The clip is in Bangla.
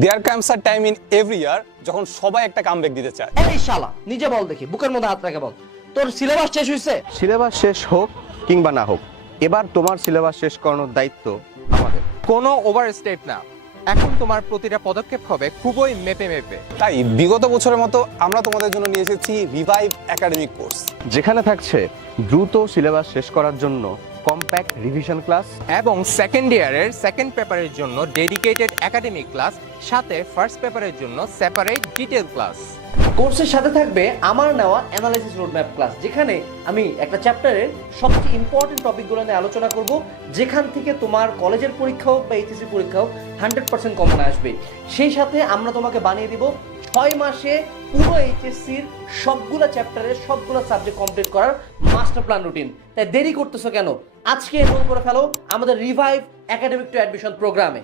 There comes a time in every year যখন সবাই একটা কামব্যাক দিতে চায়। এই শালা নিজে বল দেখি, বুকের মধ্যে হাত রেখে বল, তোর সিলেবাস শেষ হয়েছে? সিলেবাস শেষ হোক কিংবা না হোক, এবার তোমার সিলেবাস শেষ করানোর দায়িত্ব আমাদের। কোনো ওভারস্টেপ না, এখন তোমার প্রতিটা পদক্ষেপ হবে খুবই মেপে মেপে। তাই বিগত বছরের মতো আমরা তোমাদের জন্য নিয়ে এসেছি রিভাইভ একাডেমিক কোর্স, যেখানে থাকছে দ্রুত সিলেবাস শেষ করার জন্য কম্প্যাক্ট রিভিশন ক্লাস, এবং সেকেন্ড ইয়ারের সেকেন্ড পেপারের জন্য ডেডিকেটেড একাডেমিক ক্লাস, সাথে ফার্স্ট পেপারের জন্য সেপারেট ডিটেল ক্লাস। কোর্সের সাথে থাকবে আমার নেওয়া অ্যানালাইসিস রোডম্যাপ ক্লাস, যেখানে আমি একটা চ্যাপ্টারের সবচেয়ে ইম্পর্টেন্ট টপিকগুলো নিয়ে আলোচনা করব, যেখান থেকে তোমার কলেজের পরীক্ষা হোক বা এইচএসসি পরীক্ষা হোক 100% কমন আসবে। সেই সাথে আমরা তোমাকে বানিয়ে দিব 6 মাসে পুরো এইচএসসির সবগুলো চ্যাপ্টারের সবগুলো সাবজেক্ট কমপ্লিট করার মাস্টার প্ল্যান রুটিন। তাই দেরি করতেছো কেন? আজকে এনরোল করে ফেলো আমাদের রিভাইভ একাডেমিক টু অ্যাডমিশন প্রোগ্রামে।